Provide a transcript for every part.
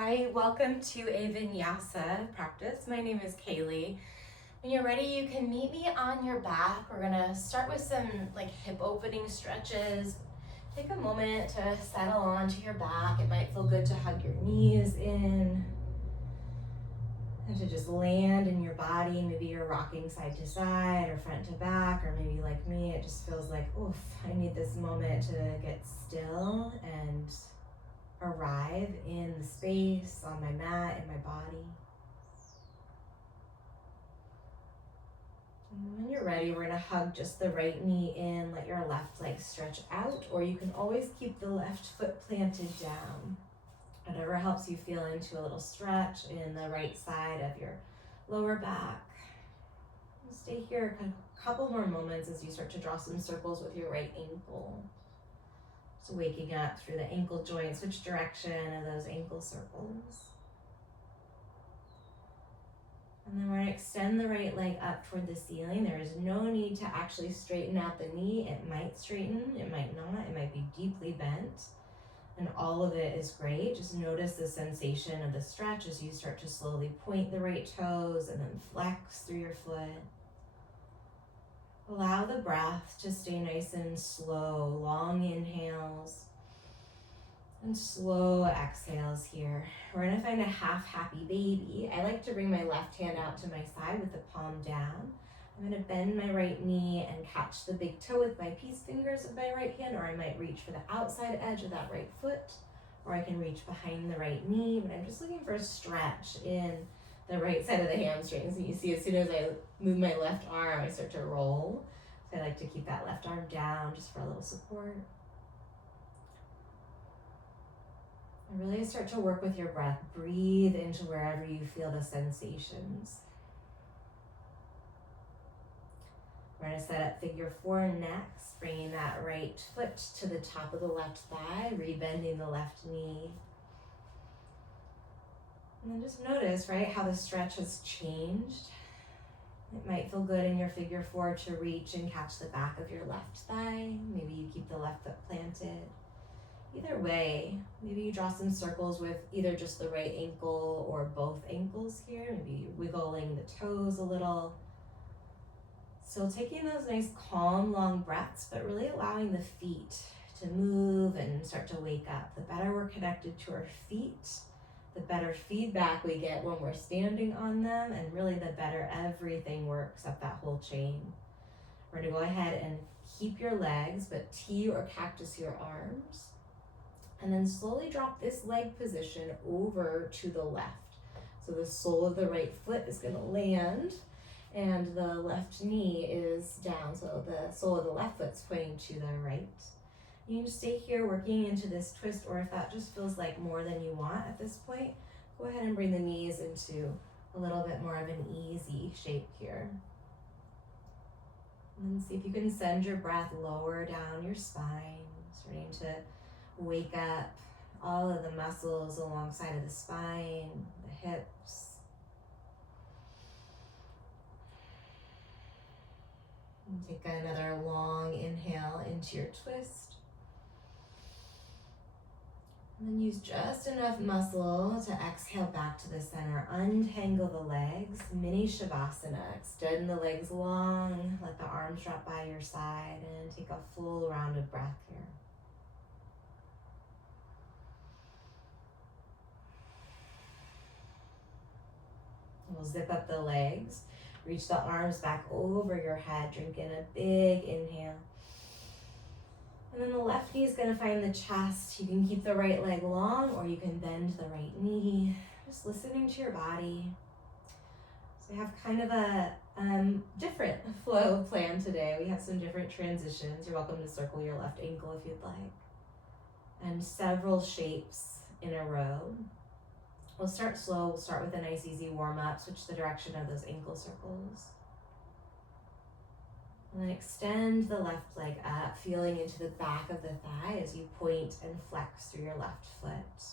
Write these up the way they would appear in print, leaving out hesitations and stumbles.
Hi, welcome to a vinyasa practice. My name is Kaylee. When you're ready, you can meet me on your back. We're gonna start with some hip opening stretches. Take a moment to settle onto your back. It might feel good to hug your knees in and to just land in your body. Maybe you're rocking side to side or front to back, or maybe like me, it just feels like, oof, I need this moment to get still and arrive in the space, on my mat, in my body. And when you're ready, we're gonna hug just the right knee in, let your left leg stretch out, or you can always keep the left foot planted down. Whatever helps you feel into a little stretch in the right side of your lower back. And stay here a couple more moments as you start to draw some circles with your right ankle. So waking up through the ankle joints, which direction of those ankle circles. And then we're gonna extend the right leg up toward the ceiling. There is no need to actually straighten out the knee. It might straighten, it might not, it might be deeply bent. And all of it is great. Just notice the sensation of the stretch as you start to slowly point the right toes and then flex through your foot. Allow the breath to stay nice and slow, long inhales and slow exhales here. We're gonna find a half happy baby. I like to bring my left hand out to my side with the palm down. I'm gonna bend my right knee and catch the big toe with my peace fingers of my right hand, or I might reach for the outside edge of that right foot, or I can reach behind the right knee, but I'm just looking for a stretch in the right side of the hamstrings. And you see, as soon as I move my left arm, I start to roll. So I like to keep that left arm down just for a little support. And really start to work with your breath. Breathe into wherever you feel the sensations. We're going to set up figure 4 next, bringing that right foot to the top of the left thigh, rebending the left knee. And then just notice, right, how the stretch has changed. It might feel good in your figure 4 to reach and catch the back of your left thigh. Maybe you keep the left foot planted. Either way, maybe you draw some circles with either just the right ankle or both ankles here. Maybe wiggling the toes a little. So taking those nice, calm, long breaths, but really allowing the feet to move and start to wake up. The better we're connected to our feet, the better feedback we get when we're standing on them, and really the better everything works up that whole chain. We're gonna go ahead and keep your legs, but T or cactus your arms. And then slowly drop this leg position over to the left. So the sole of the right foot is gonna land and the left knee is down. So the sole of the left foot's pointing to the right. You can just stay here working into this twist, or if that just feels like more than you want at this point, go ahead and bring the knees into a little bit more of an easy shape here. And then see if you can send your breath lower down your spine, starting to wake up all of the muscles alongside of the spine, the hips. And take another long inhale into your twist. And then use just enough muscle to exhale back to the center. Untangle the legs, mini shavasana. Extend the legs long, let the arms drop by your side, and take a full round of breath here. We'll zip up the legs, reach the arms back over your head, drink in a big inhale. And then the left knee is gonna find the chest. You can keep the right leg long, or you can bend the right knee. Just listening to your body. So we have kind of a different flow plan today. We have some different transitions. You're welcome to circle your left ankle if you'd like. And several shapes in a row. We'll start slow. We'll start with a nice easy warm up. Switch the direction of those ankle circles. And then extend the left leg up, feeling into the back of the thigh as you point and flex through your left foot.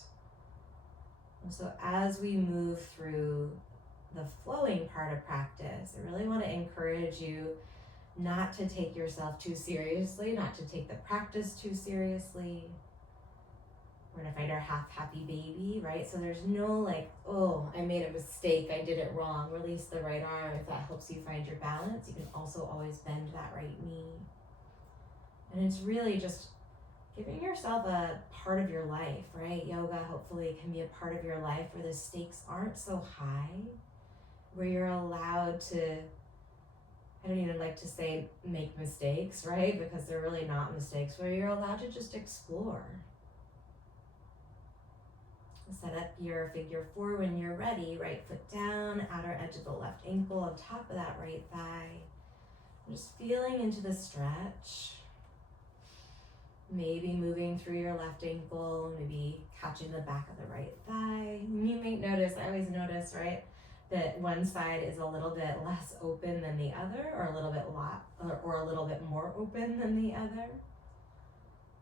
And so as we move through the flowing part of practice, I really want to encourage you not to take yourself too seriously, not to take the practice too seriously. We're gonna find our half happy baby, right? So there's no like, oh, I made a mistake, I did it wrong. Release the right arm if that helps you find your balance. You can also always bend that right knee. And it's really just giving yourself a part of your life, right? Yoga hopefully can be a part of your life where the stakes aren't so high, where you're allowed to, I don't even like to say make mistakes, right? Because they're really not mistakes, where you're allowed to just explore. Set up your figure four when you're ready. Right foot down, outer edge of the left ankle on top of that right thigh. Just feeling into the stretch. Maybe moving through your left ankle, maybe catching the back of the right thigh. You may notice, I always notice, right, that one side is a little bit less open than the other, or a little bit or a little bit more open than the other.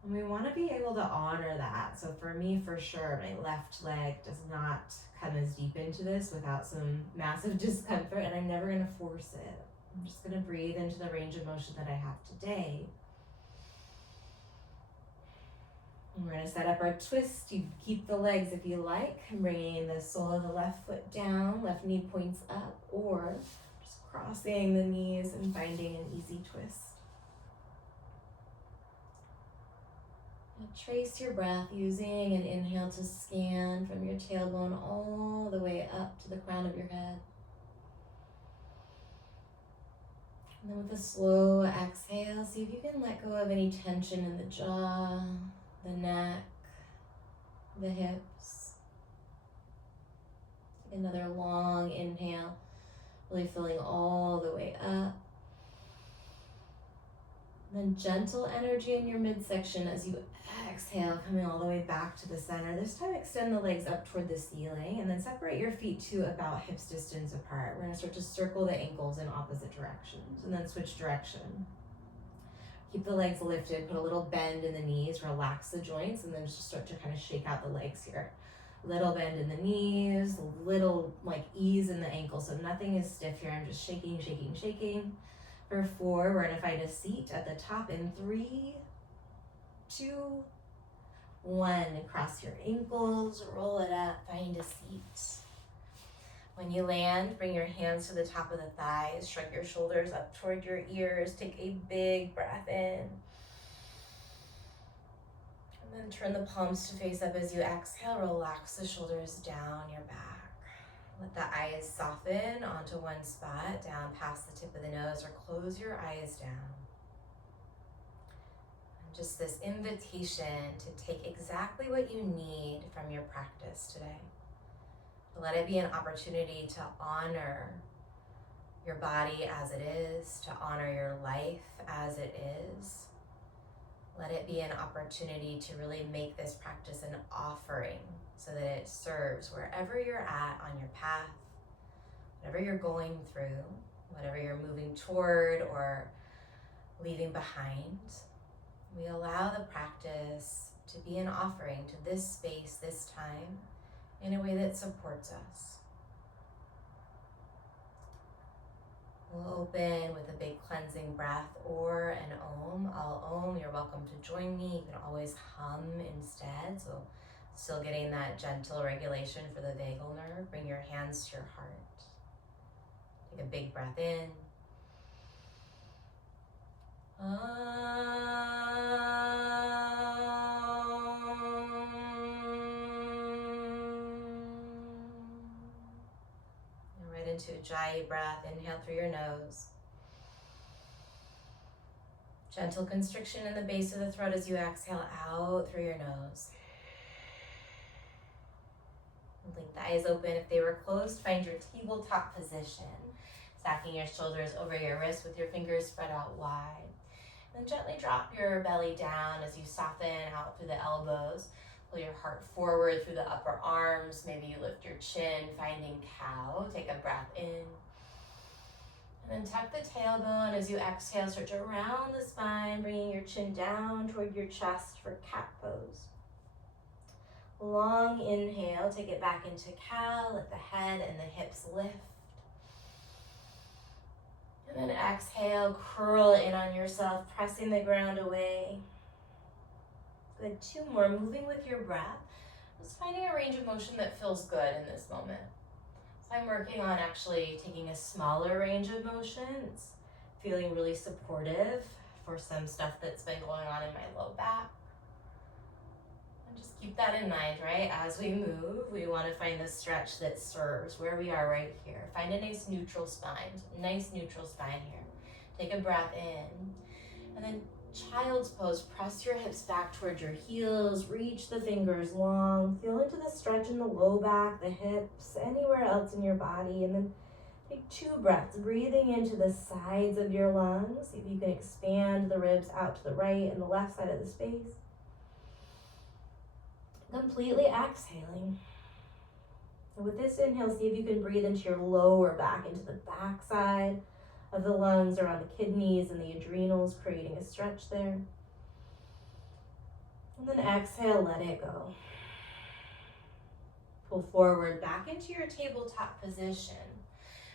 And we want to be able to honor that. So for me, for sure, my left leg does not come as deep into this without some massive discomfort, and I'm never going to force it. I'm just going to breathe into the range of motion that I have today. And we're going to set up our twist. You keep the legs if you like, bringing the sole of the left foot down, left knee points up, or just crossing the knees and finding an easy twist. Trace your breath using an inhale to scan from your tailbone all the way up to the crown of your head. And then with a slow exhale, see if you can let go of any tension in the jaw, the neck, the hips. Take another long inhale, really filling all the way up. And then gentle energy in your midsection as you exhale, coming all the way back to the center. This time extend the legs up toward the ceiling and then separate your feet to about hips distance apart. We're going to start to circle the ankles in opposite directions and then switch direction. Keep the legs lifted, put a little bend in the knees, relax the joints, and then just start to kind of shake out the legs here. Little bend in the knees, little like ease in the ankles, so nothing is stiff here. I'm just shaking, shaking, shaking. For 4, we're going to find a seat at the top in 3, 2, 1. Cross your ankles, roll it up, find a seat. When you land, bring your hands to the top of the thighs, shrug your shoulders up toward your ears, take a big breath in. And then turn the palms to face up as you exhale, relax the shoulders down your back. Let the eyes soften onto one spot, down past the tip of the nose, or close your eyes down. And just this invitation to take exactly what you need from your practice today. Let it be an opportunity to honor your body as it is, to honor your life as it is. Let it be an opportunity to really make this practice an offering so that it serves wherever you're at on your path, whatever you're going through, whatever you're moving toward or leaving behind. We allow the practice to be an offering to this space, this time, in a way that supports us. We'll open with a big cleansing breath or an om. I'll om. You're welcome to join me. You can always hum instead. So still getting that gentle regulation for the vagal nerve. Bring your hands to your heart. Take a big breath in. And right into a Ujjayi breath. Inhale through your nose. Gentle constriction in the base of the throat as you exhale out through your nose. Blink the eyes open. If they were closed, find your tabletop position. Stacking your shoulders over your wrists with your fingers spread out wide. Then gently drop your belly down as you soften out through the elbows. Pull your heart forward through the upper arms. Maybe you lift your chin, finding cow. Take a breath in. And then tuck the tailbone as you exhale. Start to round the spine, bringing your chin down toward your chest for cat pose. Long inhale, take it back into cow. Let the head and the hips lift. And then exhale, curl in on yourself, pressing the ground away. Good, 2 more, moving with your breath. Just finding a range of motion that feels good in this moment. So I'm working on actually taking a smaller range of motion. It's feeling really supportive for some stuff that's been going on in my low back. And just keep that in mind, right? As we move, we want to find the stretch that serves where we are right here. Find a nice neutral spine, here. Take a breath in, and then child's pose. Press your hips back towards your heels, reach the fingers long, feel into the stretch in the low back, the hips, anywhere else in your body, and then take 2 breaths, breathing into the sides of your lungs. See if you can expand the ribs out to the right and the left side of the space. Completely exhaling. And with this inhale, see if you can breathe into your lower back, into the back side of the lungs, around the kidneys and the adrenals, creating a stretch there. And then exhale, let it go. Pull forward back into your tabletop position.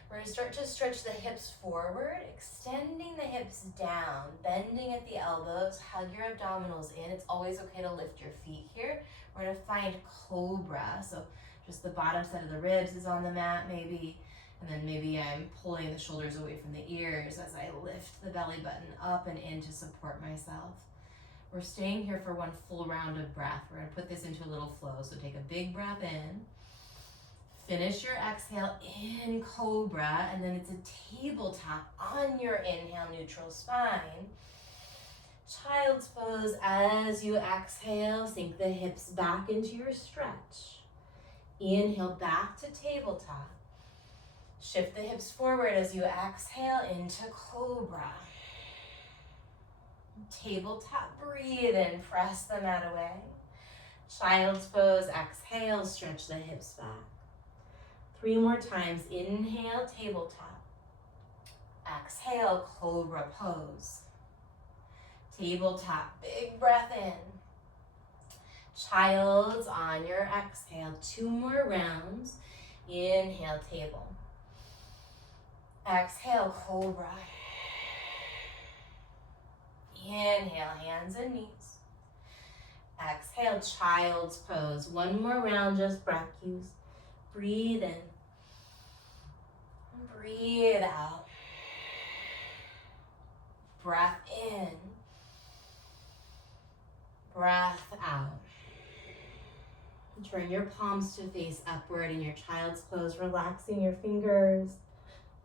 We're going to start to stretch the hips forward, extending the hips down, bending at the elbows, hug your abdominals in. It's always okay to lift your feet here. We're going to find cobra. So just the bottom side of the ribs is on the mat maybe, and then maybe I'm pulling the shoulders away from the ears as I lift the belly button up and in to support myself. We're staying here for 1 full round of breath. We're going to put this into a little flow. So take a big breath in. Finish your exhale in cobra, and then it's a tabletop on your inhale, neutral spine. Child's pose. As you exhale, sink the hips back into your stretch. Inhale back to tabletop. Shift the hips forward as you exhale into cobra. Tabletop, breathe in, press the mat away. Child's pose, exhale, stretch the hips back. 3 more times, inhale, tabletop. Exhale, cobra pose. Tabletop, big breath in. Child's on your exhale, 2 more rounds. Inhale, table. Exhale, cobra. Inhale, hands and knees. Exhale, child's pose. 1 more round, just breath cues. Breathe in. Breathe out. Breath in. Breath out. Turn your palms to face upward in your child's pose, relaxing your fingers.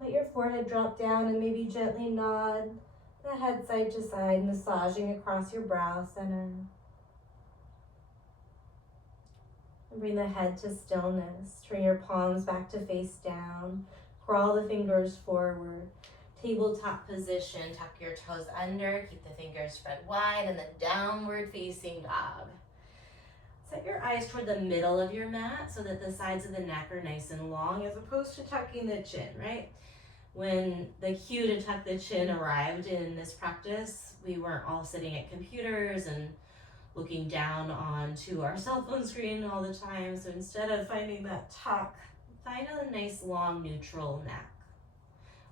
Let your forehead drop down and maybe gently nod the head side to side, massaging across your brow center. And bring the head to stillness. Turn your palms back to face down. Crawl the fingers forward. Tabletop position. Tuck your toes under. Keep the fingers spread wide, and then downward facing dog. Set your eyes toward the middle of your mat so that the sides of the neck are nice and long, as opposed to tucking the chin, right? When the cue to tuck the chin arrived in this practice, we weren't all sitting at computers and looking down onto our cell phone screen all the time. So instead of finding that tuck, find a nice long neutral neck.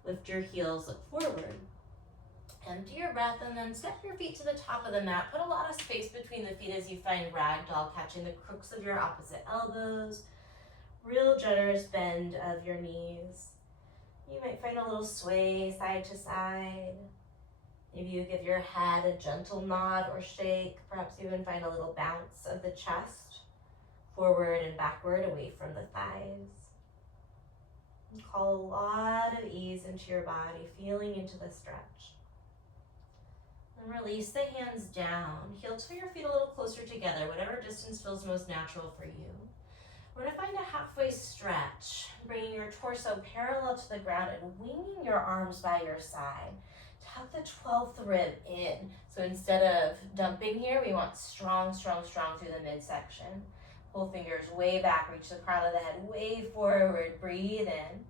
Lift your heels, look forward. Empty your breath, and then step your feet to the top of the mat. Put a lot of space between the feet as you find ragdoll, catching the crooks of your opposite elbows. Real generous bend of your knees. You might find a little sway side to side. Maybe you give your head a gentle nod or shake. Perhaps you even find a little bounce of the chest, forward and backward, away from the thighs. And call a lot of ease into your body, feeling into the stretch. And release the hands down. Heel to your feet a little closer together, whatever distance feels most natural for you. We're going to find a halfway stretch, bringing your torso parallel to the ground and winging your arms by your side. Tuck the 12th rib in. So instead of dumping here, we want strong, strong, strong through the midsection. Pull fingers way back, reach the crown of the head way forward, breathe in.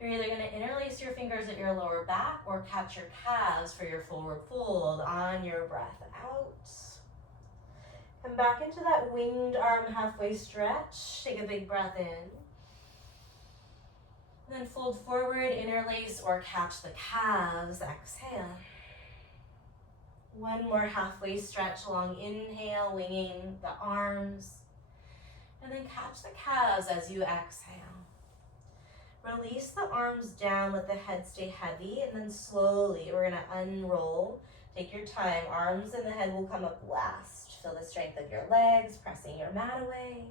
You're either going to interlace your fingers at your lower back or catch your calves for your forward fold on your breath out. Come back into that winged arm halfway stretch. Take a big breath in. And then fold forward, interlace, or catch the calves. Exhale. One more halfway stretch, long inhale, winging the arms. And then catch the calves as you exhale. Release the arms down, let the head stay heavy, and then slowly we're gonna unroll. Take your time, arms and the head will come up last. Feel the strength of your legs, pressing your mat away.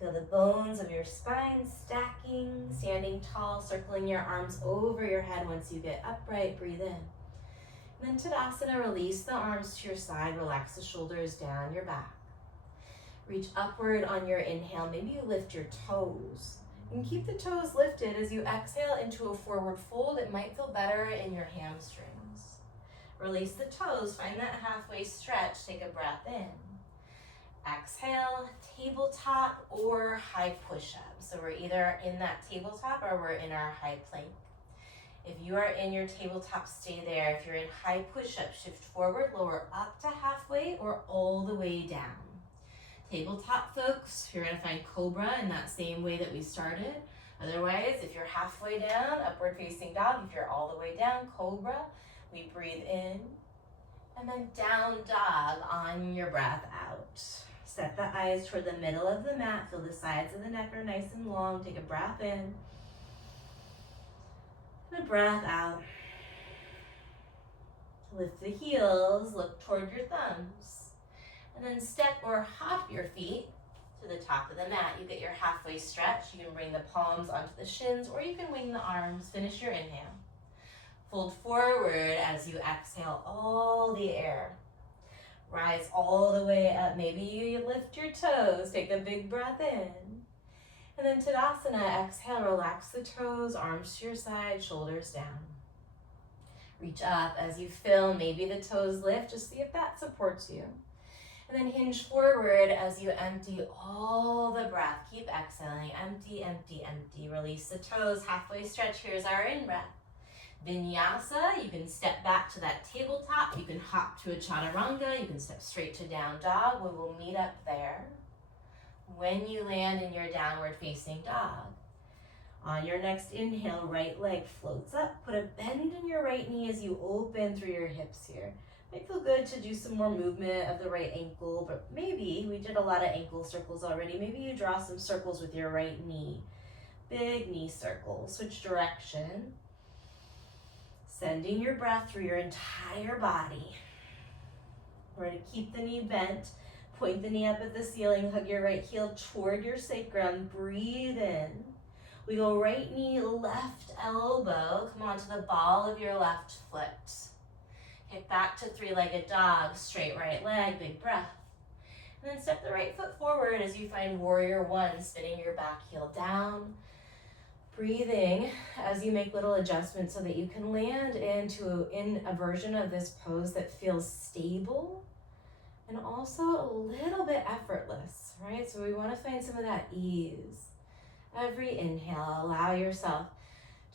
Feel the bones of your spine stacking, standing tall, circling your arms over your head once you get upright, breathe in. And then Tadasana, release the arms to your side, relax the shoulders down your back. Reach upward on your inhale, maybe you lift your toes. And keep the toes lifted as you exhale into a forward fold. It might feel better in your hamstrings. Release the toes, find that halfway stretch, take a breath in. Exhale, tabletop or high push-up. So we're either in that tabletop or we're in our high plank. If you are in your tabletop, stay there. If you're in high push-up, shift forward, lower up to halfway or all the way down. Tabletop folks, you're gonna find cobra in that same way that we started. Otherwise, if you're halfway down, upward facing dog. If you're all the way down, cobra. We breathe in and then down dog on your breath out. Set the eyes toward the middle of the mat. Feel the sides of the neck are nice and long. Take a breath in and a breath out. Lift the heels, look toward your thumbs. And then step or hop your feet to the top of the mat. You get your halfway stretch. You can bring the palms onto the shins or you can wing the arms. Finish your inhale. Fold forward as you exhale all the air. Rise all the way up. Maybe you lift your toes. Take a big breath in. And then Tadasana, exhale, relax the toes, arms to your side, shoulders down. Reach up as you fill. Maybe the toes lift. Just see if that supports you. And then hinge forward as you empty all the breath. Keep exhaling. Empty, empty, empty. Release the toes. Halfway stretch. Here's our in-breath. Vinyasa. You can step back to that tabletop. You can hop to a chaturanga. You can step straight to down dog. We will meet up there. When you land in your downward facing dog. On your next inhale, right leg floats up. Put a bend in your right knee as you open through your hips here. Might feel good to do some more movement of the right ankle, but maybe we did a lot of ankle circles already. Maybe you draw some circles with your right knee. Big knee circles. Switch direction. Sending your breath through your entire body. We're going to keep the knee bent. Point the knee up at the ceiling. Hug your right heel toward your sacrum. Breathe in. We go right knee, left elbow. Come onto the ball of your left foot. Kick back to three-legged dog, straight right leg, big breath. And then step the right foot forward as you find warrior one, spinning your back heel down. Breathing as you make little adjustments so that you can land in a version of this pose that feels stable and also a little bit effortless, right? So we want to find some of that ease. Every inhale, allow yourself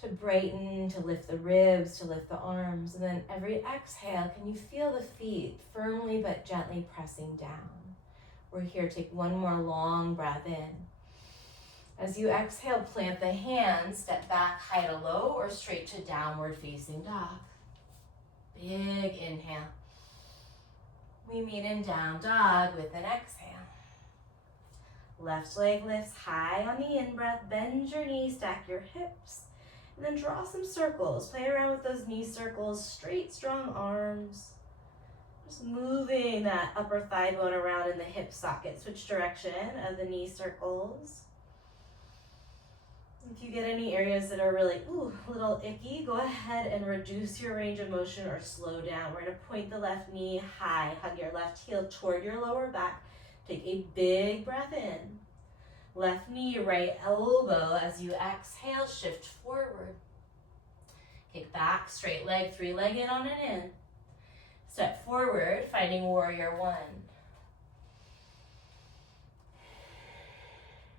to brighten, to lift the ribs, to lift the arms. And then every exhale, can you feel the feet firmly but gently pressing down? We're here, take one more long breath in. As you exhale, plant the hands, step back, high to low, or straight to downward facing dog. Big inhale. We meet in down dog with an exhale. Left leg lifts high on the in-breath, bend your knees, stack your hips. And then draw some circles. Play around with those knee circles, straight, strong arms. Just moving that upper thigh bone around in the hip socket. Switch direction of the knee circles. If you get any areas that are really, a little icky, go ahead and reduce your range of motion or slow down. We're gonna point the left knee high. Hug your left heel toward your lower back. Take a big breath in. Left knee, right elbow. As you exhale, shift forward. Kick back, straight leg, three-legged on an in. Step forward, finding warrior one.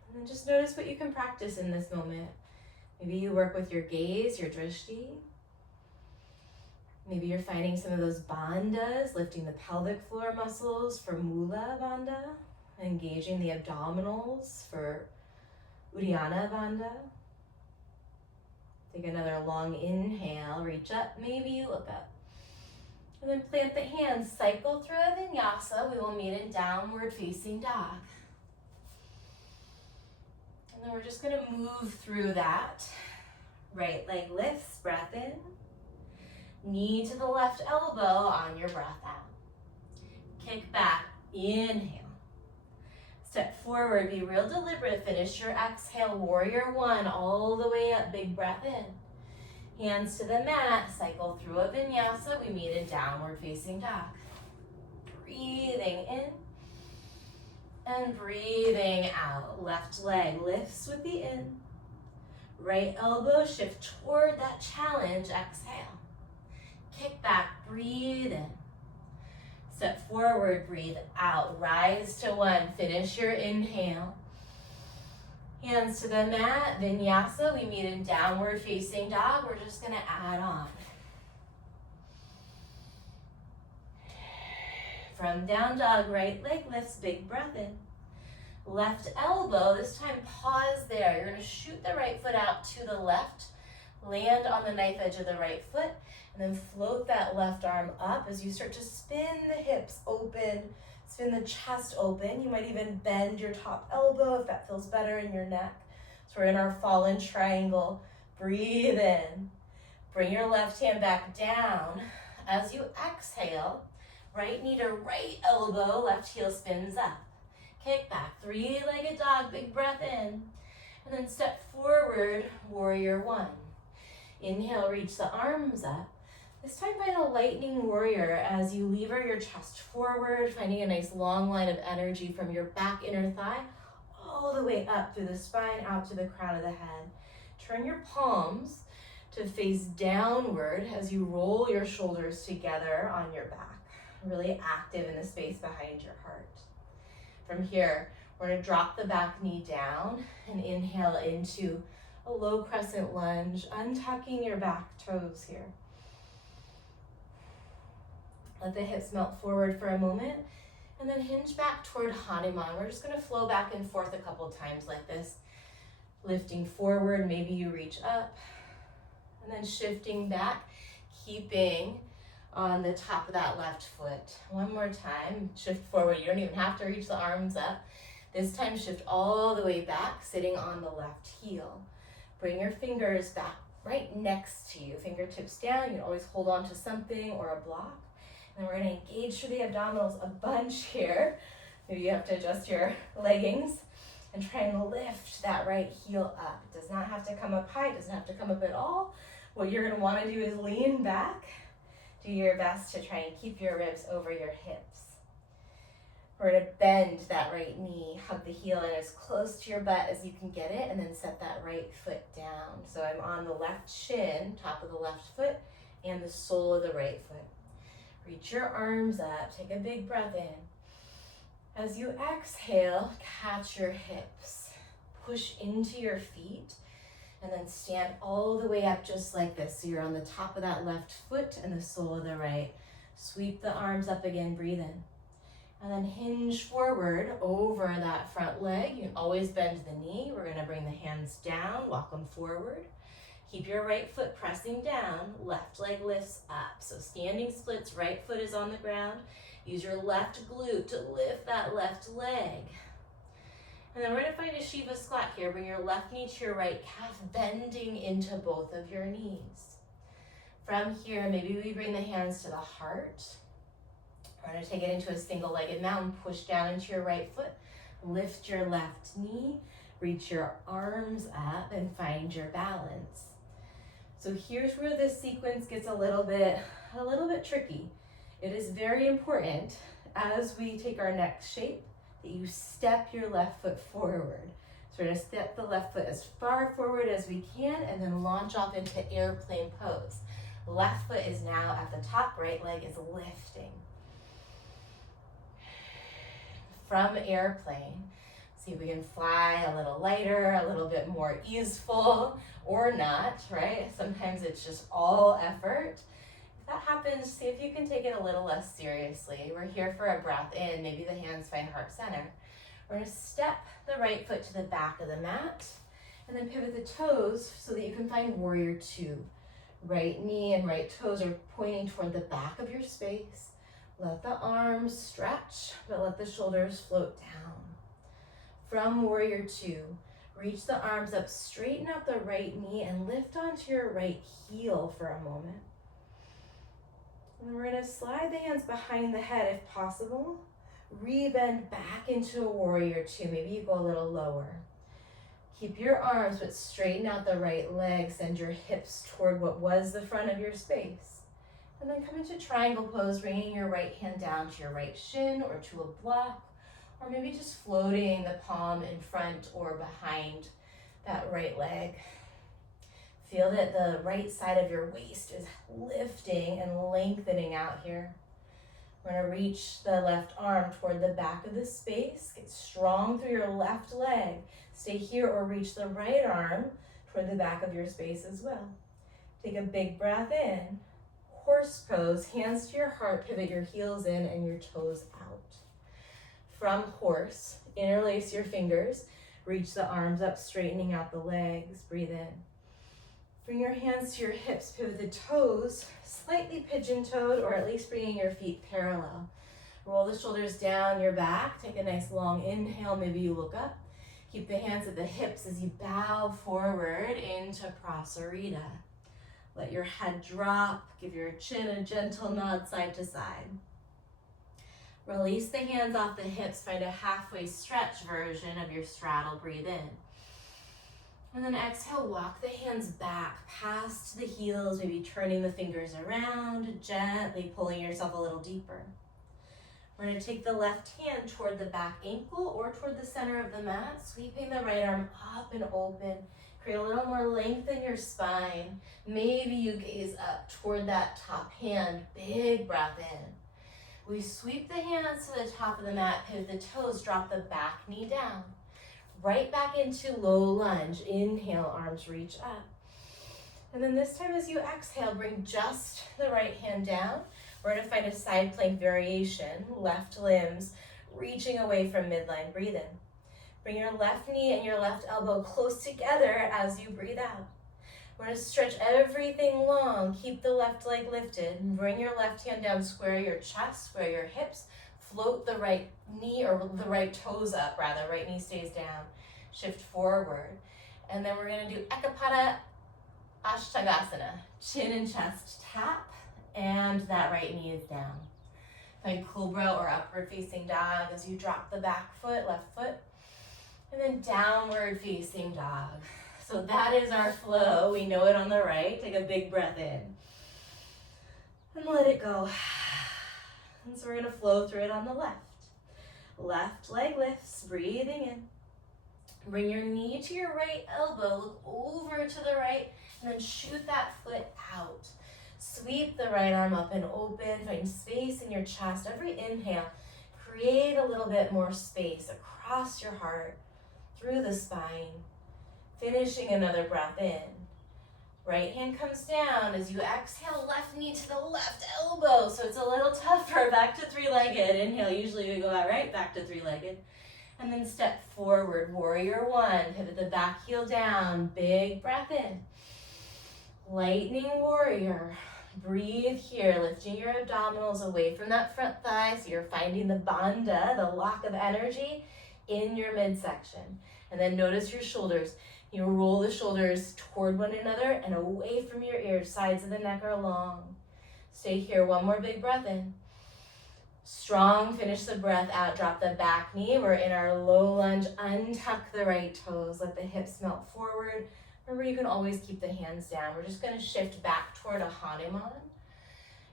And then just notice what you can practice in this moment. Maybe you work with your gaze, your drishti. Maybe you're finding some of those bandhas, lifting the pelvic floor muscles for Mula Bandha. Engaging the abdominals for Uddiyana Bandha. Take another long inhale, reach up, maybe you look up. And then plant the hands, cycle through a vinyasa. We will meet in downward facing dog. And then we're just gonna move through that. Right leg lifts, breath in. Knee to the left elbow on your breath out. Kick back, inhale. Step forward, be real deliberate. Finish your exhale, warrior one, all the way up, big breath in. Hands to the mat, cycle through a vinyasa. We meet in downward facing dog. Breathing in and breathing out. Left leg lifts with the in. Right elbow shift toward that challenge, exhale. Kick back, breathe in. Step forward, breathe out. Rise to one, finish your inhale. Hands to the mat, vinyasa. We meet in downward facing dog. We're just gonna add on. From down dog, right leg lifts, big breath in. Left elbow, this time pause there. You're gonna shoot the right foot out to the left, land on the knife edge of the right foot, and then float that left arm up as you start to spin the hips open, spin the chest open. You might even bend your top elbow if that feels better in your neck. So we're in our fallen triangle. Breathe in. Bring your left hand back down. As you exhale, right knee to right elbow, left heel spins up. Kick back, three-legged dog, big breath in. And then step forward, warrior one. Inhale, reach the arms up. This time find a lightning warrior as you lever your chest forward, finding a nice long line of energy from your back inner thigh all the way up through the spine, out to the crown of the head. Turn your palms to face downward as you roll your shoulders together on your back. Really active in the space behind your heart. From here, we're gonna drop the back knee down and inhale into a low crescent lunge, untucking your back toes here. Let the hips melt forward for a moment and then hinge back toward Hanuman. We're just gonna flow back and forth a couple times like this. Lifting forward, maybe you reach up, and then shifting back, keeping on the top of that left foot. One more time, shift forward. You don't even have to reach the arms up. This time, shift all the way back, sitting on the left heel. Bring your fingers back right next to you. Fingertips down. You can always hold on to something or a block. And we're gonna engage through the abdominals a bunch here. Maybe you have to adjust your leggings and try and lift that right heel up. It does not have to come up high, it doesn't have to come up at all. What you're gonna wanna do is lean back. Do your best to try and keep your ribs over your hips. We're gonna bend that right knee, hug the heel in as close to your butt as you can get it, and then set that right foot down. So I'm on the left shin, top of the left foot, and the sole of the right foot. Reach your arms up, take a big breath in. As you exhale, catch your hips. Push into your feet, and then stand all the way up just like this. So you're on the top of that left foot and the sole of the right. Sweep the arms up again, breathe in. And then hinge forward over that front leg. You can always bend the knee. We're gonna bring the hands down, walk them forward. Keep your right foot pressing down, left leg lifts up. So standing splits, right foot is on the ground. Use your left glute to lift that left leg. And then we're gonna find a Shiva squat here. Bring your left knee to your right calf, bending into both of your knees. From here, maybe we bring the hands to the heart. We're gonna take it into a single-legged mountain, push down into your right foot, lift your left knee, reach your arms up, and find your balance. So here's where this sequence gets a little bit tricky. It is very important as we take our next shape that you step your left foot forward. So we're gonna step the left foot as far forward as we can and then launch off into airplane pose. Left foot is now at the top, right leg is lifting. From airplane, see if we can fly a little lighter, a little bit more easeful, or not, right? Sometimes it's just all effort. If that happens, see if you can take it a little less seriously. We're here for a breath in, maybe the hands find heart center. We're gonna step the right foot to the back of the mat, and then pivot the toes so that you can find warrior two. Right knee and right toes are pointing toward the back of your space. Let the arms stretch, but let the shoulders float down. From warrior two, reach the arms up, straighten out the right knee, and lift onto your right heel for a moment. And then we're gonna slide the hands behind the head if possible. Rebend back into a warrior two. Maybe you go a little lower. Keep your arms, but straighten out the right leg. Send your hips toward what was the front of your space. And then come into triangle pose, bringing your right hand down to your right shin or to a block, or maybe just floating the palm in front or behind that right leg. Feel that the right side of your waist is lifting and lengthening out here. We're gonna reach the left arm toward the back of the space. Get strong through your left leg. Stay here or reach the right arm toward the back of your space as well. Take a big breath in. Horse pose, hands to your heart, pivot your heels in and your toes out. From horse, interlace your fingers, reach the arms up, straightening out the legs, breathe in. Bring your hands to your hips, pivot the toes, slightly pigeon-toed, or at least bringing your feet parallel. Roll the shoulders down your back, take a nice long inhale, maybe you look up. Keep the hands at the hips as you bow forward into Prasarita. Let your head drop, give your chin a gentle nod side to side. Release the hands off the hips, find a halfway stretch version of your straddle, breathe in. And then exhale, walk the hands back past the heels, maybe turning the fingers around, gently pulling yourself a little deeper. We're gonna take the left hand toward the back ankle or toward the center of the mat, sweeping the right arm up and open. Create a little more length in your spine. Maybe you gaze up toward that top hand, big breath in. We sweep the hands to the top of the mat, pivot the toes, drop the back knee down. Right back into low lunge. Inhale, arms reach up. And then this time as you exhale, bring just the right hand down. We're gonna find a side plank variation, left limbs reaching away from midline, breathe in. Bring your left knee and your left elbow close together as you breathe out. We're gonna stretch everything long, keep the left leg lifted, and bring your left hand down, square your chest, square your hips, float the right knee or the right toes up rather, right knee stays down, shift forward. And then we're gonna do Ekapada Ashtagasana, chin and chest tap, and that right knee is down. Find cobra or upward facing dog as you drop the back foot, left foot, and then downward facing dog. So that is our flow. We know it on the right. Take a big breath in and let it go. And so we're gonna flow through it on the left. Left leg lifts, breathing in. Bring your knee to your right elbow, look over to the right, and then shoot that foot out. Sweep the right arm up and open, find space in your chest. Every inhale, create a little bit more space across your heart, through the spine. Finishing another breath in. Right hand comes down as you exhale, left knee to the left elbow. So it's a little tougher, back to three-legged. Inhale, usually we go out right, back to three-legged. And then step forward, warrior one. Pivot the back heel down, big breath in. Lightning warrior. Breathe here, lifting your abdominals away from that front thigh. So you're finding the bandha, the lock of energy in your midsection. And then notice your shoulders. You roll the shoulders toward one another and away from your ears. Sides of the neck are long. Stay here, one more big breath in. Strong, finish the breath out, drop the back knee. We're in our low lunge, untuck the right toes, let the hips melt forward. Remember, you can always keep the hands down. We're just gonna shift back toward a Hanuman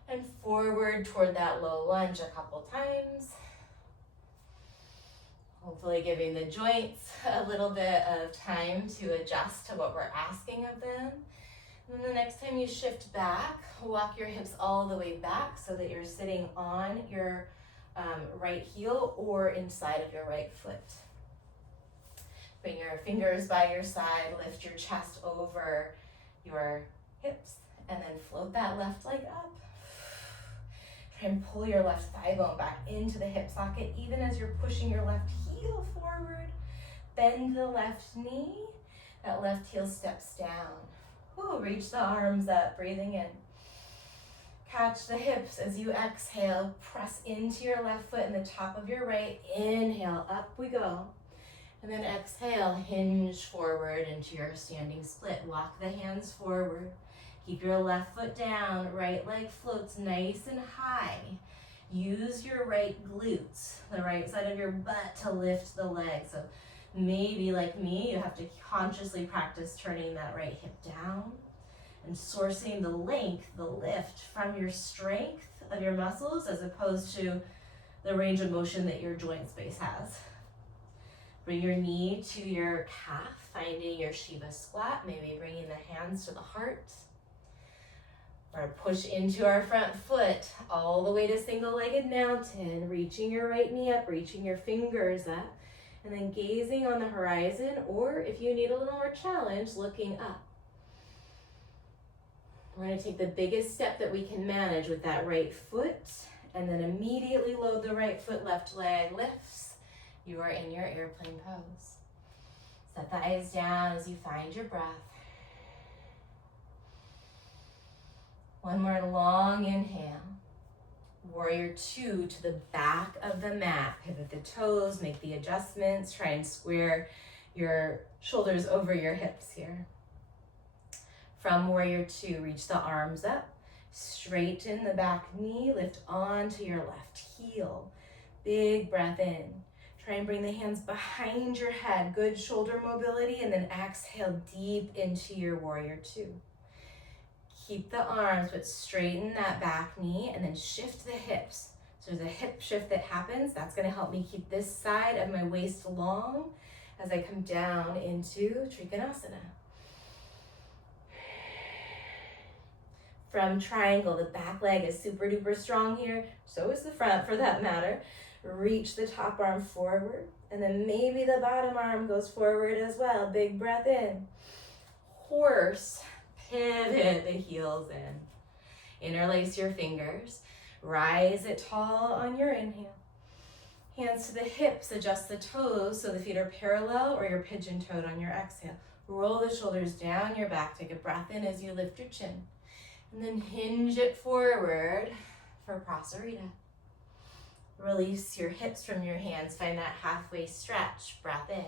and forward toward that low lunge a couple times. Hopefully giving the joints a little bit of time to adjust to what we're asking of them. And then the next time you shift back, walk your hips all the way back so that you're sitting on your right heel or inside of your right foot. Bring your fingers by your side, lift your chest over your hips, and then float that left leg up. Try and pull your left thigh bone back into the hip socket, even as you're pushing your left heel forward. Bend the left knee, that left heel steps down. Whew, reach the arms up, breathing in. Catch the hips as you exhale. Press into your left foot and the top of your right. Inhale, up we go. And then exhale, hinge forward into your standing split. Walk the hands forward. Keep your left foot down. Right leg floats nice and high. Use your right glutes, the right side of your butt, to lift the leg. So maybe like me, you have to consciously practice turning that right hip down and sourcing the length, the lift from your strength of your muscles as opposed to the range of motion that your joint space has. Bring your knee to your calf, finding your Shiva squat, maybe bringing the hands to the heart. Or push into our front foot all the way to single-legged mountain, reaching your right knee up, reaching your fingers up, and then gazing on the horizon, or if you need a little more challenge, looking up. We're going to take the biggest step that we can manage with that right foot, and then immediately load the right foot, left leg lifts. You are in your airplane pose. Set the eyes down as you find your breath. One more long inhale. Warrior two to the back of the mat. Pivot the toes, make the adjustments. Try and square your shoulders over your hips here. From warrior two, reach the arms up. Straighten the back knee, lift onto your left heel. Big breath in. Try and bring the hands behind your head. Good shoulder mobility, and then exhale deep into your warrior two. Keep the arms, but straighten that back knee and then shift the hips. So there's a hip shift that happens. That's going to help me keep this side of my waist long as I come down into Trikonasana. From triangle, the back leg is super duper strong here. So is the front for that matter. Reach the top arm forward, and then maybe the bottom arm goes forward as well. Big breath in. Horse. Pivot the heels in. Interlace your fingers. Rise it tall on your inhale. Hands to the hips. Adjust the toes so the feet are parallel, or you're pigeon-toed on your exhale. Roll the shoulders down your back. Take a breath in as you lift your chin. And then hinge it forward for Prasarita. Release your hips from your hands. Find that halfway stretch. Breath in.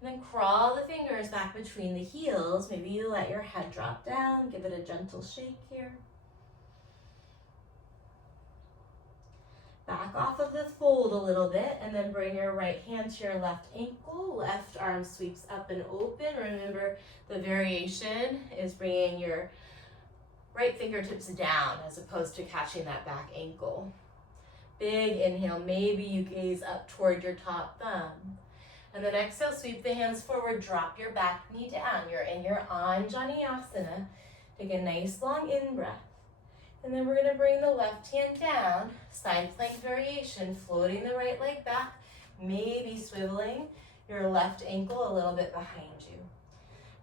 And then crawl the fingers back between the heels. Maybe you let your head drop down. Give it a gentle shake here. Back off of the fold a little bit, and then bring your right hand to your left ankle. Left arm sweeps up and open. Remember, the variation is bringing your right fingertips down as opposed to catching that back ankle. Big inhale. Maybe you gaze up toward your top thumb. And then exhale, sweep the hands forward, drop your back knee down. You're in your Anjaneyasana. Take a nice long in-breath. And then we're gonna bring the left hand down, side plank variation, floating the right leg back, maybe swiveling your left ankle a little bit behind you.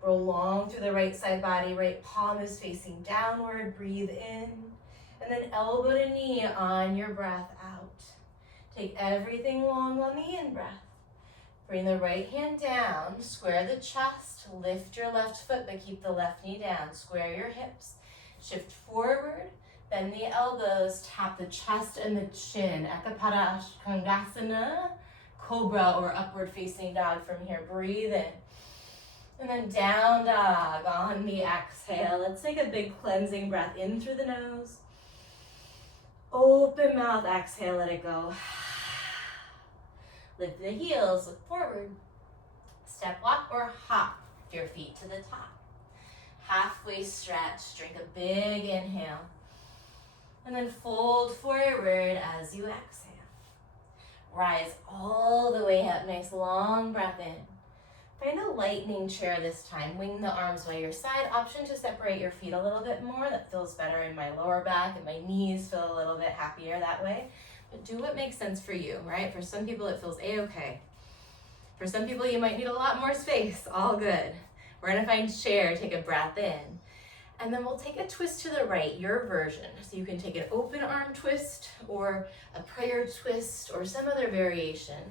Roll long through the right side body, right palm is facing downward, breathe in, and then elbow to knee on your breath out. Take everything long on the in-breath. Bring the right hand down, square the chest, lift your left foot, but keep the left knee down. Square your hips, shift forward, bend the elbows, tap the chest and the chin. Ekapada Kangasana, cobra or upward facing dog from here. Breathe in. And then down dog on the exhale. Let's take a big cleansing breath in through the nose. Open mouth, exhale, let it go. Lift the heels, look forward. Step, walk, or hop your feet to the top. Halfway stretch, drink a big inhale. And then fold forward as you exhale. Rise all the way up, nice long breath in. Find a lightning chair this time. Wing the arms by your side. Option to separate your feet a little bit more. That feels better in my lower back, and my knees feel a little bit happier that way. But do what makes sense for you, right? For some people, it feels a-okay. For some people, you might need a lot more space. All good. We're gonna find chair, take a breath in. And then we'll take a twist to the right, your version. So you can take an open arm twist or a prayer twist or some other variation.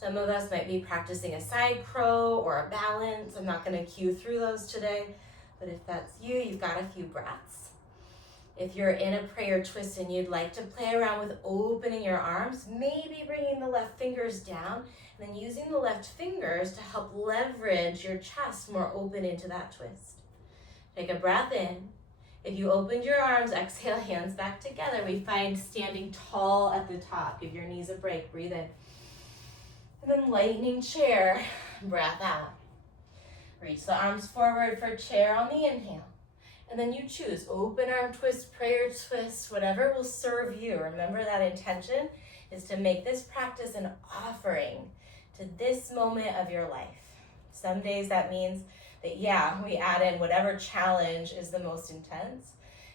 Some of us might be practicing a side crow or a balance. I'm not gonna cue through those today. But if that's you, you've got a few breaths. If you're in a prayer twist and you'd like to play around with opening your arms, maybe bringing the left fingers down and then using the left fingers to help leverage your chest more open into that twist. Take a breath in. If you opened your arms, exhale, hands back together. We find standing tall at the top. Give your knees a break, breathe in. And then lightning chair, breath out. Reach the arms forward for chair on the inhale. And then you choose open arm twist, prayer twist, whatever will serve you. Remember that intention is to make this practice an offering to this moment of your life. Some days that means that, we add in whatever challenge is the most intense.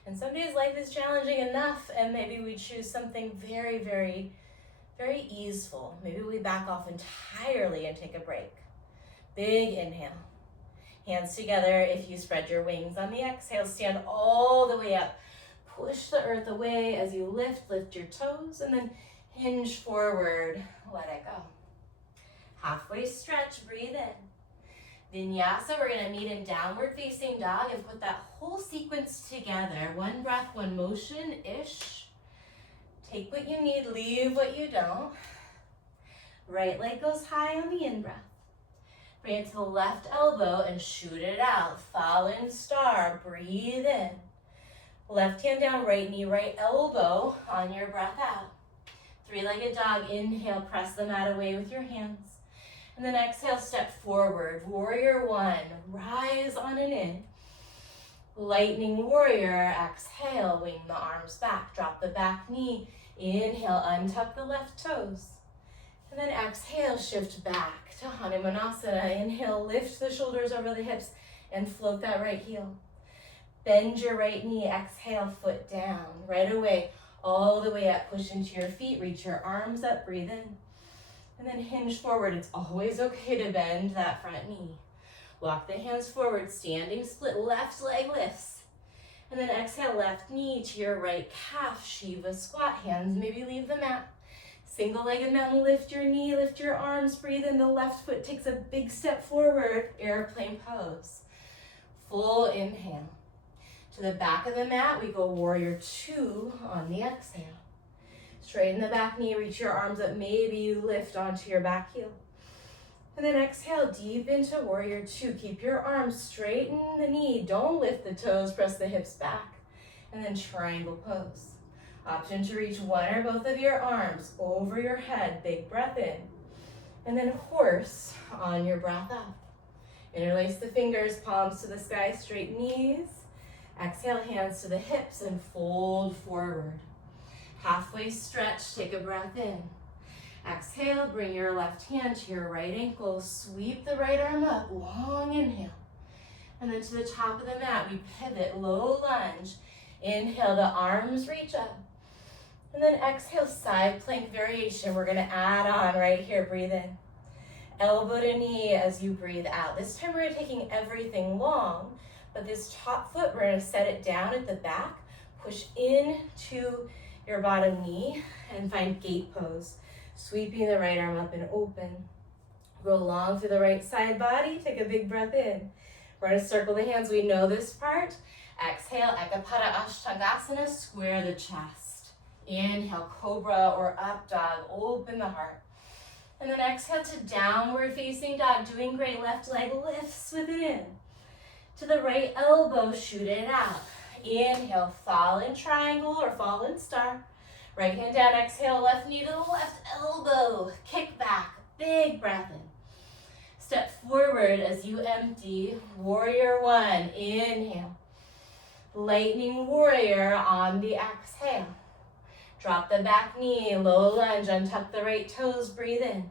And some days life is challenging enough and maybe we choose something very, very, very easeful. Maybe we back off entirely and take a break. Big inhale. Hands together. If you spread your wings on the exhale, stand all the way up. Push the earth away as you lift your toes, and then hinge forward. Let it go. Halfway stretch, breathe in. Vinyasa, we're going to meet in downward facing dog and put that whole sequence together. One breath, one motion-ish. Take what you need, leave what you don't. Right leg goes high on the in-breath. Bring it to the left elbow and shoot it out. Fallen star, breathe in. Left hand down, right knee, right elbow on your breath out. Three-legged dog, inhale, press the mat away with your hands. And then exhale, step forward. Warrior one, rise on an in. Lightning warrior, exhale, wing the arms back. Drop the back knee. Inhale, untuck the left toes. And then exhale, shift back to Hanumanasana. Inhale, lift the shoulders over the hips and float that right heel. Bend your right knee, exhale, foot down. Right away, all the way up, push into your feet, reach your arms up, breathe in. And then hinge forward. It's always okay to bend that front knee. Walk the hands forward, standing split, left leg lifts. And then exhale, left knee to your right calf, Shiva squat. Hands maybe leave the mat. Single-legged mountain, lift your knee, lift your arms, breathe in. The left foot takes a big step forward, airplane pose. Full inhale. To the back of the mat, we go warrior two on the exhale. Straighten the back knee, reach your arms up, maybe you lift onto your back heel. And then exhale deep into warrior two. Keep your arms, straighten the knee, don't lift the toes, press the hips back. And then triangle pose. Option to reach one or both of your arms over your head, big breath in. And then horse on your breath out. Interlace the fingers, palms to the sky, straight knees. Exhale, hands to the hips and fold forward. Halfway stretch, take a breath in. Exhale, bring your left hand to your right ankle, sweep the right arm up, long inhale. And then to the top of the mat, we pivot, low lunge. Inhale, the arms reach up. And then exhale, side plank variation. We're gonna add on right here, breathe in. Elbow to knee as you breathe out. This time we're taking everything long, but this top foot, we're gonna set it down at the back, push into your bottom knee and find gate pose. Sweeping the right arm up and open. Roll long through the right side body, take a big breath in. We're gonna circle the hands, we know this part. Exhale, Ekapada Ashtangasana, square the chest. Inhale, cobra or up dog, open the heart. And then exhale to downward facing dog, doing great, left leg lifts with it in. To the right elbow, shoot it out. Inhale, fallen triangle or fallen star. Right hand down, exhale, left knee to the left elbow. Kick back, big breath in. Step forward as you empty. Warrior one, inhale. Lightning warrior on the exhale. Drop the back knee, low lunge, untuck the right toes, breathe in.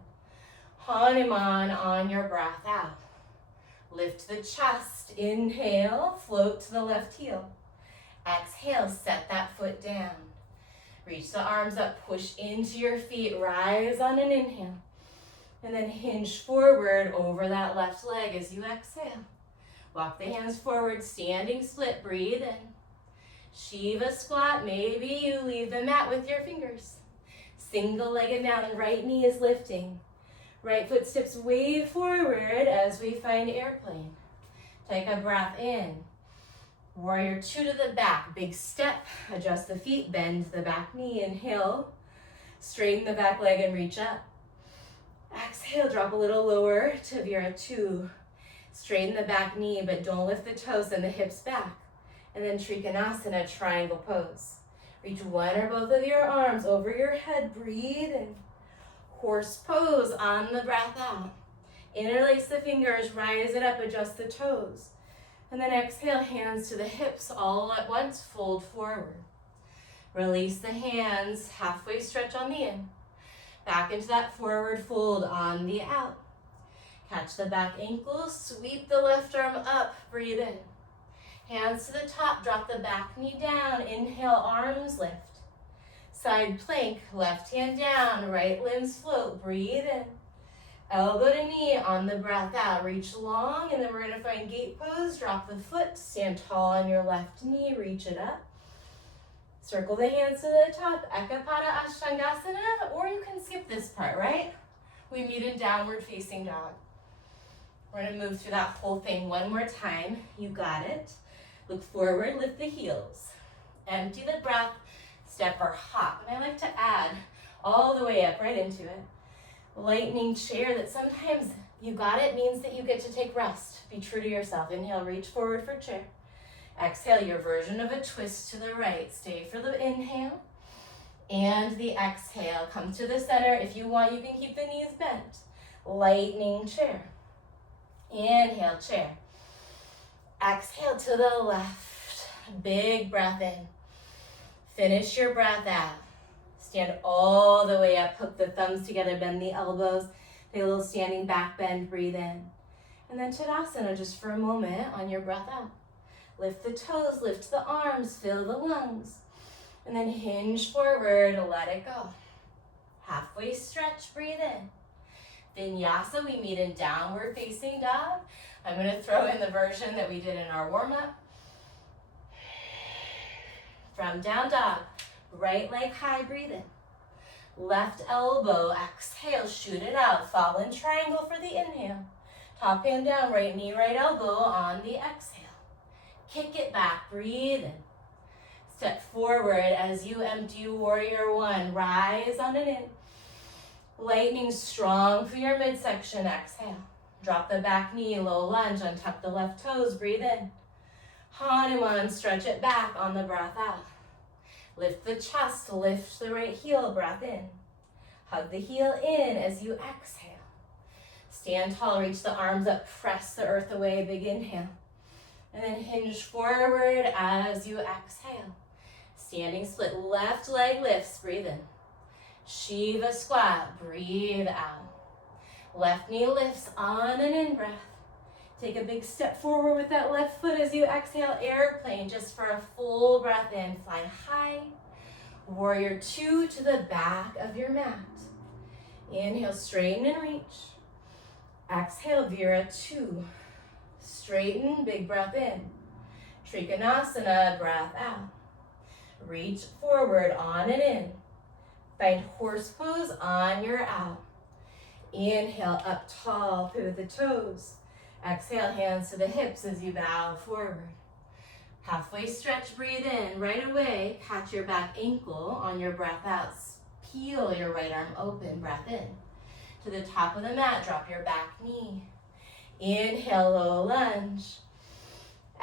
Hanuman on your breath out. Lift the chest, inhale, float to the left heel. Exhale, set that foot down. Reach the arms up, push into your feet, rise on an inhale. And then hinge forward over that left leg as you exhale. Walk the hands forward, standing split, breathe in. Shiva squat, maybe you leave the mat with your fingers. Single-legged mountain, right knee is lifting. Right foot steps way forward as we find airplane. Take a breath in. Warrior two to the back, big step, adjust the feet, bend the back knee, inhale, straighten the back leg and reach up. Exhale, drop a little lower to Vira two. Straighten the back knee, but don't lift the toes and the hips back. And then Trikonasana, triangle pose. Reach one or both of your arms over your head, breathe in. Horse pose on the breath out. Interlace the fingers, rise it up, adjust the toes. And then exhale, hands to the hips all at once, fold forward. Release the hands, halfway stretch on the in. Back into that forward fold on the out. Catch the back ankle, sweep the left arm up, breathe in. Hands to the top, drop the back knee down, inhale, arms lift. Side plank, left hand down, right limbs float, breathe in. Elbow to knee on the breath out, reach long, and then we're gonna find gate pose, drop the foot, stand tall on your left knee, reach it up. Circle the hands to the top, Ekapada Ashtangasana, or you can skip this part, right? We meet in downward facing dog. We're gonna move through that whole thing one more time. You got it. Look forward, lift the heels. Empty the breath, step or hop. And I like to add all the way up right into it. Lightning chair that sometimes you got it means that you get to take rest. Be true to yourself. Inhale, reach forward for chair. Exhale, your version of a twist to the right. Stay for the inhale and the exhale. Come to the center. If you want, you can keep the knees bent. Lightning chair. Inhale, chair. Exhale to the left. Big breath in. Finish your breath out. Stand all the way up. Hook the thumbs together. Bend the elbows. Take a little standing back bend. Breathe in. And then Tadasana just for a moment on your breath out. Lift the toes. Lift the arms. Fill the lungs. And then hinge forward. Let it go. Halfway stretch. Breathe in. Vinyasa, we meet in downward facing dog. I'm going to throw in the version that we did in our warm-up. From down dog, right leg high, breathe in. Left elbow, exhale, shoot it out. Fallen triangle for the inhale. Top hand down, right knee, right elbow on the exhale. Kick it back, breathe in. Step forward as you empty warrior one. Rise on an in. Lightning strong for your midsection, exhale. Drop the back knee, low lunge, untuck the left toes, breathe in. Hanuman, stretch it back on the breath out. Lift the chest, lift the right heel, breath in. Hug the heel in as you exhale. Stand tall, reach the arms up, press the earth away, big inhale. And then hinge forward as you exhale. Standing split, left leg lifts, breathe in. Shiva squat, breathe out. Left knee lifts on an in-breath. Take a big step forward with that left foot as you exhale, airplane, just for a full breath in. Flying high. Warrior two to the back of your mat. Inhale, straighten and reach. Exhale, Vira two. Straighten, big breath in. Trikonasana, breath out. Reach forward on and in. Find horse pose on your out. Inhale, up tall, pivot the toes. Exhale, hands to the hips as you bow forward. Halfway stretch, breathe in. Right away, catch your back ankle on your breath out. Peel your right arm open, breath in. To the top of the mat, drop your back knee. Inhale, low lunge.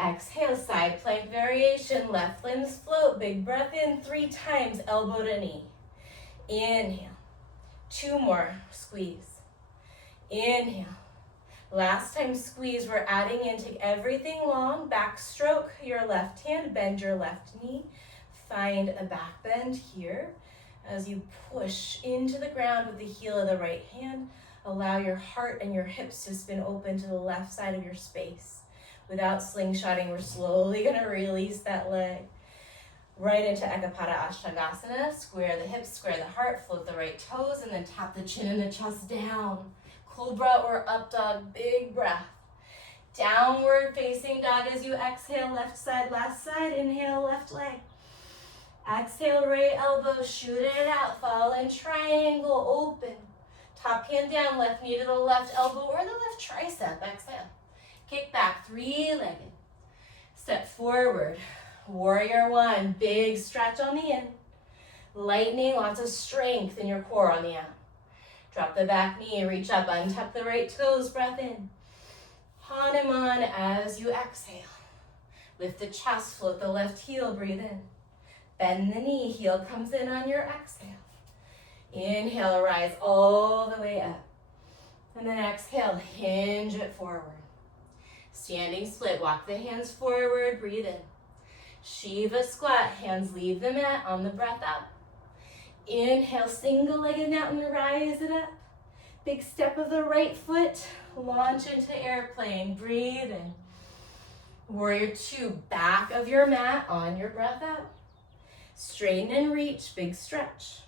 Exhale, side plank variation. Left limbs float, big breath in 3 times, elbow to knee. Inhale. 2 more, squeeze. Inhale. Last time squeeze, we're adding in, take everything long, back stroke your left hand, bend your left knee. Find a back bend here as you push into the ground with the heel of the right hand. Allow your heart and your hips to spin open to the left side of your space. Without slingshotting, we're slowly gonna release that leg. Right into Ekapada Ashtangasana. Square the hips, square the heart, float the right toes, and then tap the chin and the chest down. Cobra or up dog, big breath. Downward facing dog as you exhale, left side, last side. Inhale, left leg. Exhale, right elbow, shoot it out. Fallen triangle, open. Top hand down, left knee to the left elbow or the left tricep. Exhale. Kick back, 3-legged. Step forward. Warrior one, big stretch on the in. Lightening, lots of strength in your core on the out. Drop the back knee, reach up, untuck the right toes, breath in. Hanuman as you exhale. Lift the chest, float the left heel, breathe in. Bend the knee, heel comes in on your exhale. Inhale, rise all the way up. And then exhale, hinge it forward. Standing split, walk the hands forward, breathe in. Shiva squat, hands leave the mat on the breath out. Inhale, single-legged mountain, rise it up. Big step of the right foot, launch into airplane, breathe in. Warrior two, back of your mat on your breath out. Straighten and reach, big stretch.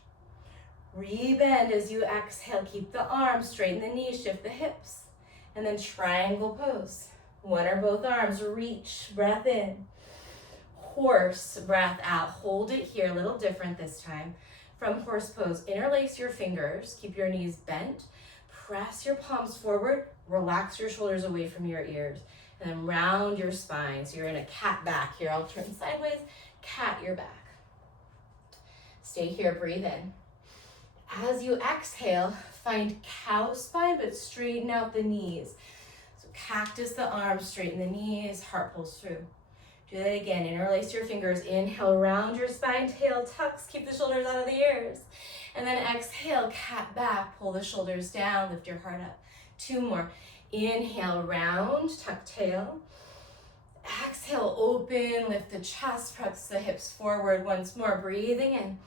Rebend as you exhale, keep the arms, straighten the knees, shift the hips. And then triangle pose. One or both arms, reach, breath in. Horse, breath out, hold it here, a little different this time. From horse pose, interlace your fingers, keep your knees bent, press your palms forward, relax your shoulders away from your ears, and then round your spine. So you're in a cat back here. I'll turn sideways, cat your back. Stay here, breathe in. As you exhale, find cow spine, but straighten out the knees. So cactus the arms, straighten the knees, heart pulls through. Do that again, interlace your fingers, inhale, round your spine, tail tucks, keep the shoulders out of the ears. And then exhale, cat back, pull the shoulders down, lift your heart up. Two more, inhale, round, tuck tail. Exhale, open, lift the chest, press the hips forward once more, breathing in.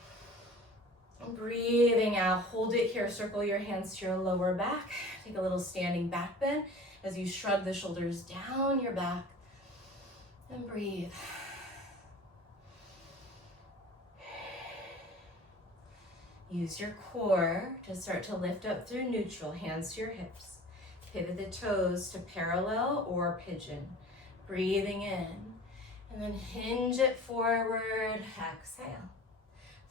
Breathing out, hold it here, circle your hands to your lower back. Take a little standing back bend as you shrug the shoulders down your back. And breathe. Use your core to start to lift up through neutral, hands to your hips. Pivot the toes to parallel or pigeon. Breathing in. And then hinge it forward, exhale.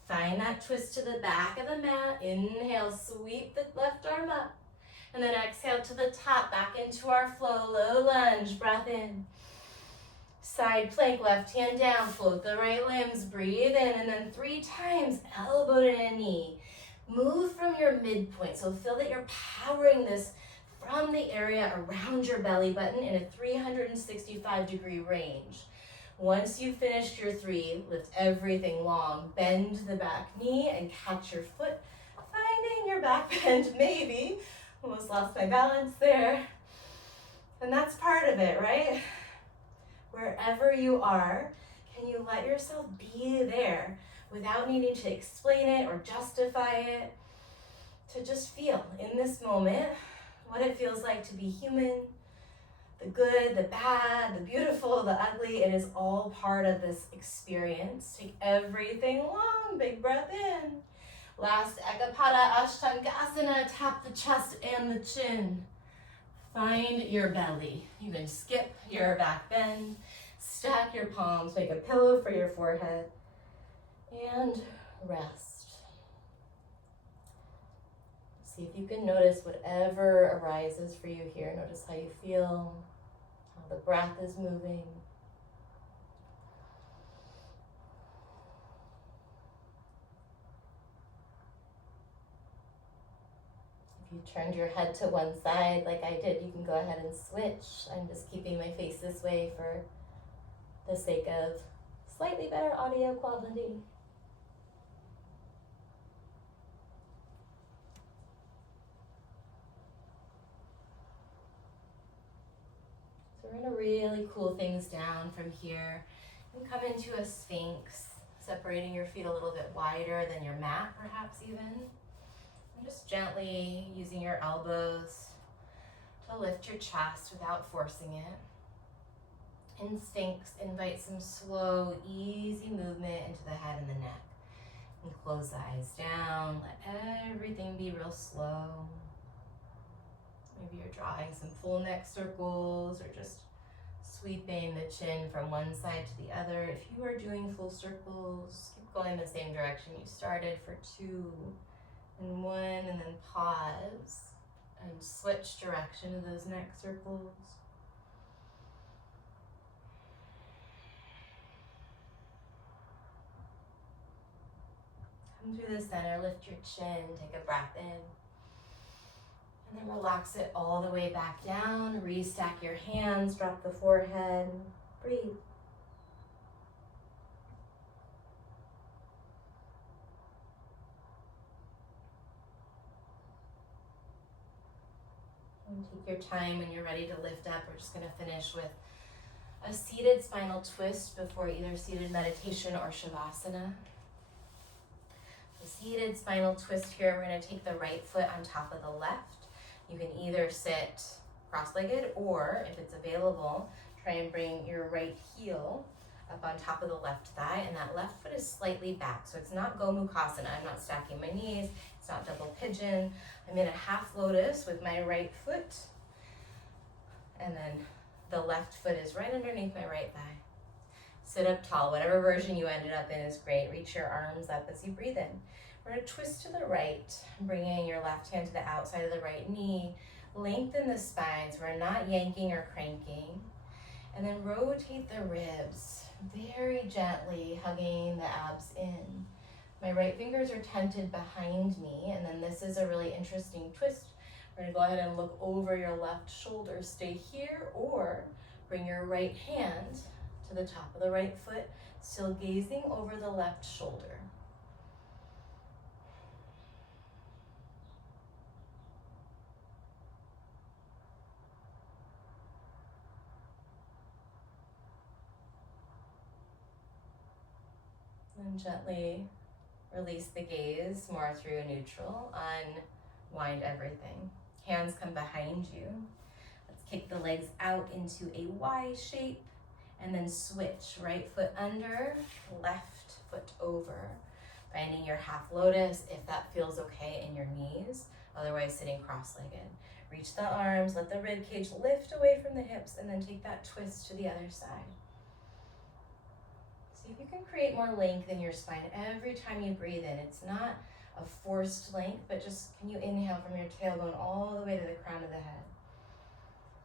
Find that twist to the back of the mat. Inhale, sweep the left arm up. And then exhale to the top, back into our flow. Low lunge, breath in. Side plank, left hand down, float the right limbs, breathe in, and then 3 times, elbow to a knee. Move from your midpoint, so feel that you're powering this from the area around your belly button in a 365-degree range. Once you've finished your 3, lift everything long, bend the back knee and catch your foot, finding your back bend, maybe. Almost lost my balance there. And that's part of it, right? Wherever you are, can you let yourself be there without needing to explain it or justify it? To just feel in this moment what it feels like to be human, the good, the bad, the beautiful, the ugly. It is all part of this experience. Take everything long, big breath in. Last Ekapada Ashtangasana, tap the chest and the chin. Find your belly. You can skip your back bend, stack your palms, make a pillow for your forehead, and rest. See if you can notice whatever arises for you here. Notice how you feel, how the breath is moving. If you turned your head to one side like I did, you can go ahead and switch. I'm just keeping my face this way for the sake of slightly better audio quality. So we're gonna really cool things down from here and come into a sphinx, separating your feet a little bit wider than your mat, perhaps even. And just gently using your elbows to lift your chest without forcing it. In Sphinx, invite some slow, easy movement into the head and the neck. And close the eyes down. Let everything be real slow. Maybe you're drawing some full neck circles or just sweeping the chin from one side to the other. If you are doing full circles, keep going the same direction you started for 2 and 1, and then pause and switch direction to those neck circles. Come through the center, lift your chin, take a breath in. And then relax it all the way back down. Restack your hands, drop the forehead. Breathe. And take your time when you're ready to lift up. We're just going to finish with a seated spinal twist before either seated meditation or shavasana. The seated spinal twist here, we're going to take the right foot on top of the left. You can either sit cross-legged or, if it's available, try and bring your right heel up on top of the left thigh, and that left foot is slightly back. So it's not Gomukhasana. I'm not stacking my knees. It's not double pigeon. I'm in a half lotus with my right foot, and then the left foot is right underneath my right thigh. Sit up tall. Whatever version you ended up in is great. Reach your arms up as you breathe in. We're going to twist to the right, bringing your left hand to the outside of the right knee. Lengthen the spine so we're not yanking or cranking. And then rotate the ribs, very gently hugging the abs in. My right fingers are tented behind me, and then this is a really interesting twist. We're going to go ahead and look over your left shoulder. Stay here, or bring your right hand to the top of the right foot, still gazing over the left shoulder. And gently release the gaze more through neutral. Unwind everything. Hands come behind you. Let's kick the legs out into a Y shape and then switch. Right foot under, left foot over. Finding your half lotus if that feels okay in your knees. Otherwise, sitting cross-legged. Reach the arms, let the rib cage lift away from the hips, and then take that twist to the other side. See if you can create more length in your spine every time you breathe in. It's not a forced length, but just can you inhale from your tailbone all the way to the crown of the head.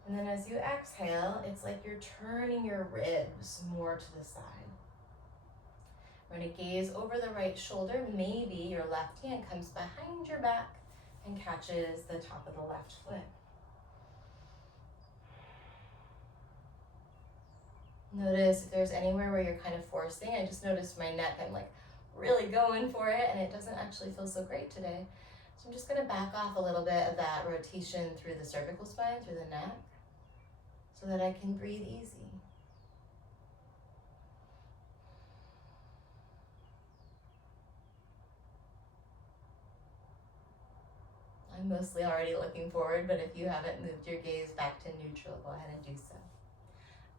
And then as you exhale, it's like you're turning your ribs more to the side. We're going to gaze over the right shoulder. Maybe your left hand comes behind your back and catches the top of the left foot. Notice if there's anywhere where you're kind of forcing. I just noticed my neck, I'm like really going for it, and it doesn't actually feel so great today. So I'm just going to back off a little bit of that rotation through the cervical spine, through the neck, so that I can breathe easy. I'm mostly already looking forward, but if you haven't moved your gaze back to neutral, go ahead and do so.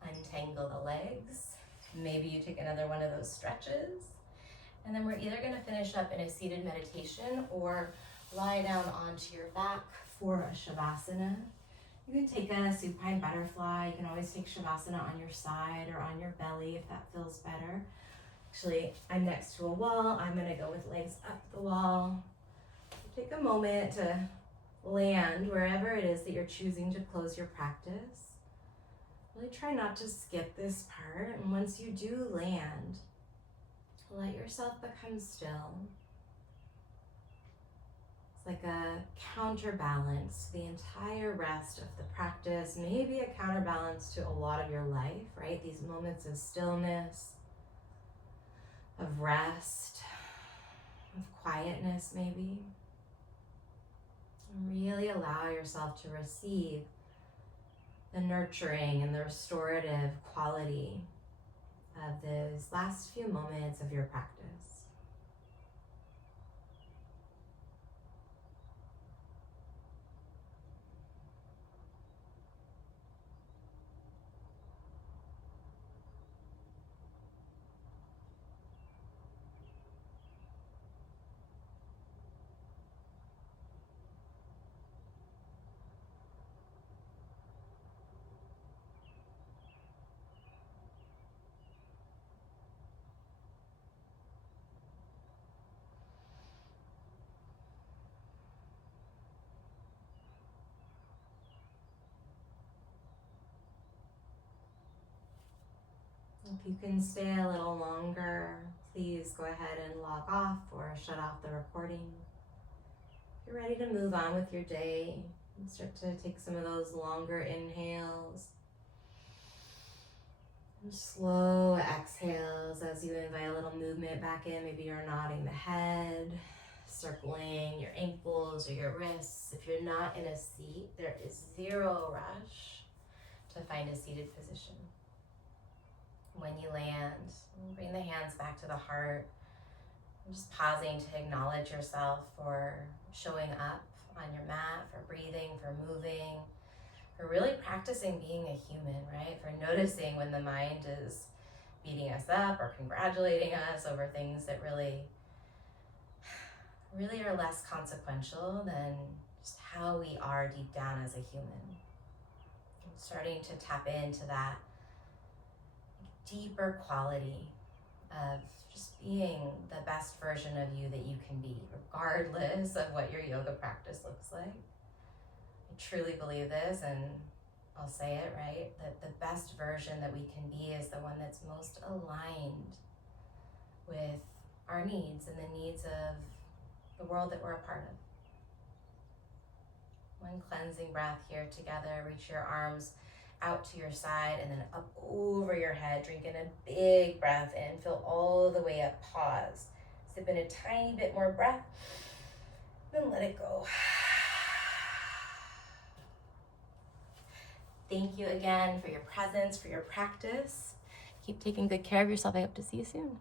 Untangle the legs. Maybe you take another one of those stretches. And then we're either going to finish up in a seated meditation or lie down onto your back for a shavasana. You can take a supine butterfly. You can always take shavasana on your side or on your belly if that feels better. Actually, I'm next to a wall. I'm going to go with legs up the wall. Take a moment to land wherever it is that you're choosing to close your practice. Really try not to skip this part, and once you do land, let yourself become still. It's like a counterbalance to the entire rest of the practice, maybe a counterbalance to a lot of your life, right? These moments of stillness, of rest, of quietness maybe. And really allow yourself to receive the nurturing and the restorative quality of those last few moments of your practice. If you can stay a little longer, please go ahead and log off or shut off the recording. If you're ready to move on with your day, start to take some of those longer inhales and slow exhales as you invite a little movement back in. Maybe you're nodding the head, circling your ankles or your wrists. If you're not in a seat, there is zero rush to find a seated position. When you land, bring the hands back to the heart. Just pausing to acknowledge yourself for showing up on your mat, for breathing, for moving, for really practicing being a human, right? For noticing when the mind is beating us up or congratulating us over things that really are less consequential than just how we are deep down as a human. And starting to tap into that deeper quality of just being the best version of you that you can be, regardless of what your yoga practice looks like. I truly believe this, and I'll say it, right? That the best version that we can be is the one that's most aligned with our needs and the needs of the world that we're a part of. One cleansing breath here together. Reach your arms out to your side and then up over your head. Drink in a big breath in. Fill all the way up. Pause. Sip in a tiny bit more breath. Then let it go. Thank you again for your presence, for your practice. Keep taking good care of yourself. I hope to see you soon.